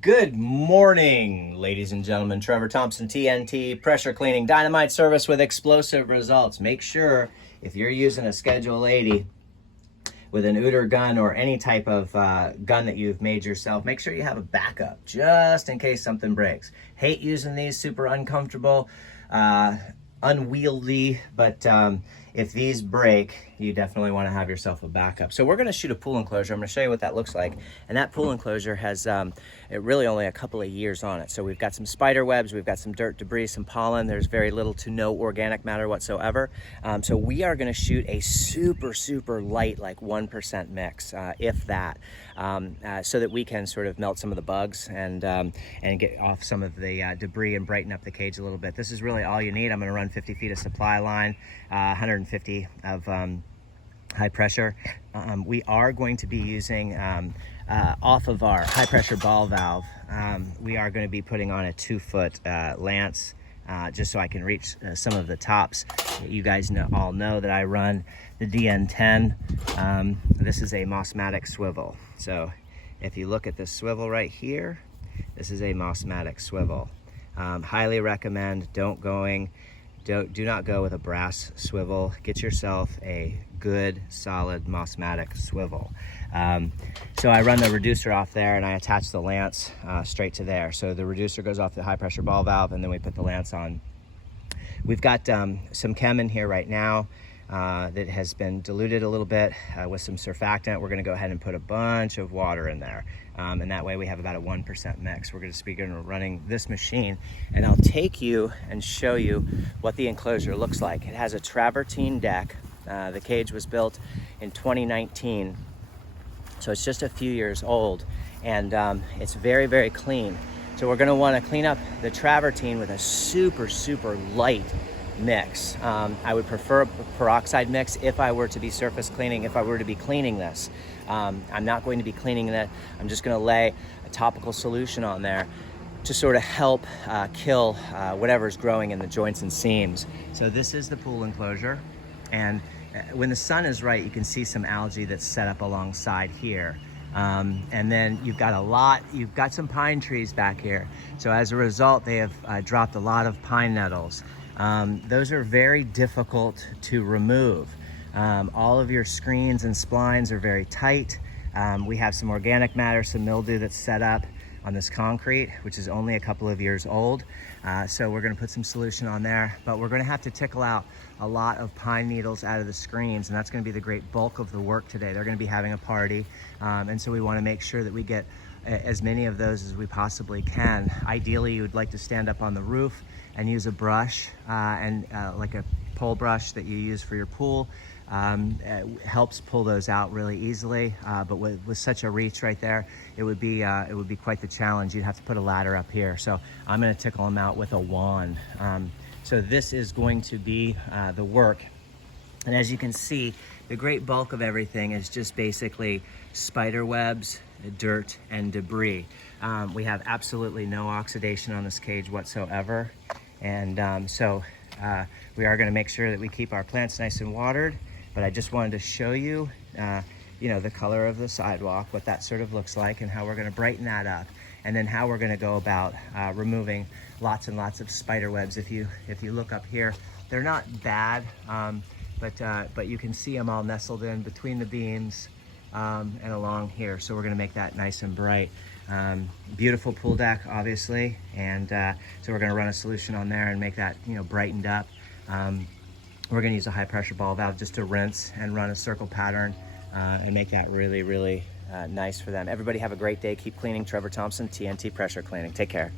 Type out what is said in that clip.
Good morning, ladies and gentlemen. Trevor Thompson, TNT Pressure Cleaning Dynamite Service with explosive results. Make sure if you're using a Schedule 80 with an Uter gun or any type of gun that you've made yourself, make sure you have a backup just in case something breaks. Hate using these, super uncomfortable, unwieldy, but if these break, you definitely want to have yourself a backup. So we're going to shoot a pool enclosure. I'm going to show you what that looks like. And that pool enclosure has it really only a couple of years on it. So we've got some spider webs, we've got some dirt, debris, some pollen. There's very little to no organic matter whatsoever. So we are going to shoot a super light, like 1% mix, if that, so that we can sort of melt some of the bugs and get off some of the debris and brighten up the cage a little bit. This is really all you need. I'm going to run 50 feet of supply line, 150 of high pressure. We are going to be using off of our high pressure ball valve, we are going to be putting on a 2-foot lance, just so I can reach some of the tops. You guys all know that I run the DN10. This is a Mosmatic swivel. So if you look at this swivel right here, this is a Mosmatic swivel. Highly recommend. Do not go with a brass swivel. Get yourself a good, solid Mosmatic swivel. So I run the reducer off there and I attach the lance straight to there. So the reducer goes off the high pressure ball valve and then we put the lance on. We've got some chem in here right now that has been diluted a little bit with some surfactant. We're going to go ahead and put a bunch of water in there. And that way we have about a 1% mix. We're going to be running this machine, and I'll take you and show you what the enclosure looks like. It has a travertine deck. The cage was built in 2019, so it's just a few years old, and it's very clean. So we're going to want to clean up the travertine with a super light mix. I would prefer a peroxide mix if I were to be surface cleaning, if I were to be cleaning this. I'm not going to be cleaning it. I'm just going to lay a topical solution on there to sort of help kill whatever's growing in the joints and seams. So this is the pool enclosure, and when the sun is right, you can see some algae that's set up alongside here. And then you've got some pine trees back here. So as a result, they have dropped a lot of pine nettles. Those are very difficult to remove. All of your screens and splines are very tight. We have some organic matter, some mildew that's set up on this concrete, which is only a couple of years old. So we're going to put some solution on there, but we're going to have to tickle out a lot of pine needles out of the screens, and that's going to be the great bulk of the work today. They're going to be having a party, and so we want to make sure that we get as many of those as we possibly can. Ideally, you would like to stand up on the roof and use a brush, like a pole brush that you use for your pool. It helps pull those out really easily, but with such a reach right there, it would be quite the challenge. You'd have to put a ladder up here. So I'm going to tickle them out with a wand. So this is going to be the work. And as you can see, the great bulk of everything is just basically spider webs, dirt, and debris. We have absolutely no oxidation on this cage whatsoever. And so we are going to make sure that we keep our plants nice and watered. But I just wanted to show you, the color of the sidewalk, what that sort of looks like, and how we're going to brighten that up, and then how we're going to go about removing lots and lots of spider webs. If you look up here, they're not bad, but you can see them all nestled in between the beams and along here. So we're going to make that nice and bright. Beautiful pool deck, obviously, and so we're going to run a solution on there and make that brightened up. We're going to use a high pressure ball valve just to rinse and run a circle pattern and make that really nice for them. Everybody have a great day. Keep cleaning. Trevor Thompson, TNT Pressure Cleaning. Take care.